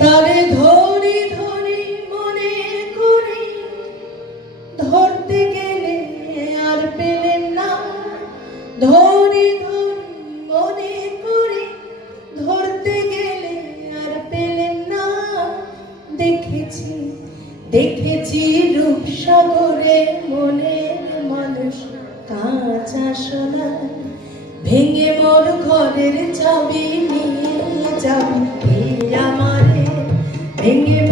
ধরি ধরি মনে করি, ধরতে গেলে আর পেলেন না। ধরি ধরি মনে ধরতে গেলে আর পেলেন না। দেখেছি দেখেছি রূপসাগরে মনের মানুষ কাঁচা ভেঙে মোর ঘরের চাবি নিয়ে যাবি ভেঙে মোর